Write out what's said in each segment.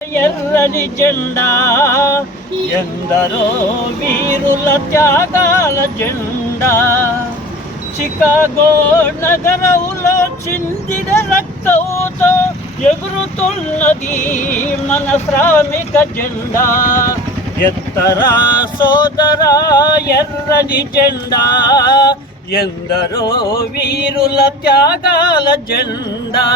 ఎర్రని జెండా ఎందరో వీరుల త్యాగాల జెండా. చికాగో నగరంలో చిందిన రక్తంతో ఎగురుతున్నది మన శ్రామిక జెండా. ఎత్తరా సోదరా ఎర్రని జెండా, ఎందరో వీరుల త్యాగాల జెండా.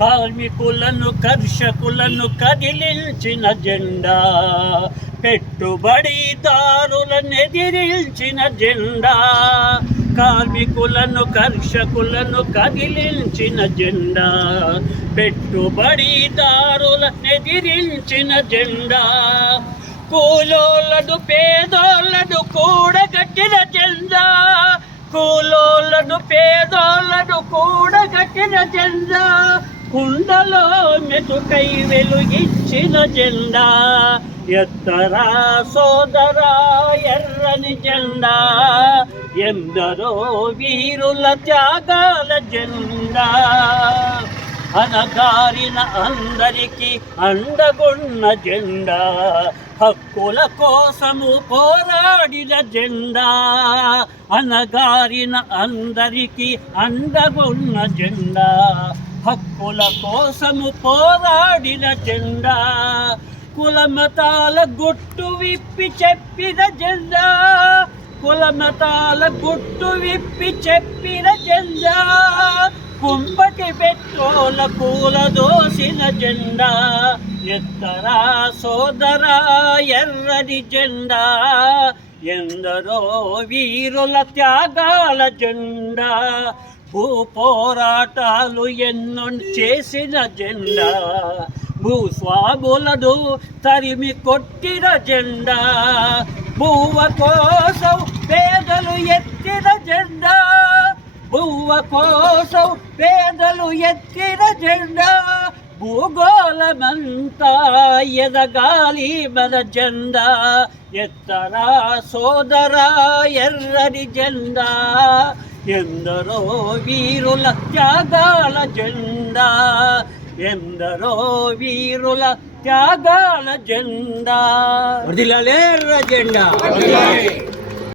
కార్మికులను కర్షకులను కదిలించిన జెండా, పెట్టుబడిదారులను ఎదిరించిన జెండా. కార్మికులను కర్షకులను కదిలించిన జెండా, పెట్టుబడిదారులను ఎదిరించిన జెండా. కూలోళ్ళను పేదోళ్ళను కూడగట్టిన జెండా, కూలోళ్ళను పేదోళ్ళను కూడగట్టిన జెండా. కుండలో మెతుకై వెలుగిచ్చిన జెండా. ఎత్తరా సోదరా ఎర్రని జెండా, ఎందరో వీరుల త్యాగాల జెండా. అనగారిన అందరికీ అండగున్న జెండా, హక్కుల కోసము పోరాడిన జెండా. అనగారిన అందరికీ అండగున్న జెండా, హక్కుల కోసము పోరాడిన జెండా. కులమతాల గుట్టు విప్పి చెప్పిన జెండా, కులమతాల గుట్టు విప్పి చెప్పిన జెండా. కుంపటి పెట్రోల కూలదోసిన జెండా. ఎత్తరా సోదరా ఎర్రని జెండా, ఎందరో వీరుల త్యాగాల జెండా. భూ పోరాటాలు ఎన్నో చేసిన జెండా, భూస్వాములను తరిమి కొట్టిన జెండా. భూవ కోసం పేదలు ఎత్తిన జెండా, భూవ కోసం పేదలు ఎత్తిన జెండా. భూగోళమంతా ఎదగాలి మన జెండా. ఎత్తరా సోదరా ఎర్రని జెండా, ఎందరో వీరుల త్యాగాల జెండా. ఎందరో వీరుల త్యాగాల జెండా. వర్ధిల్లాలి ఎర్ర జెండా.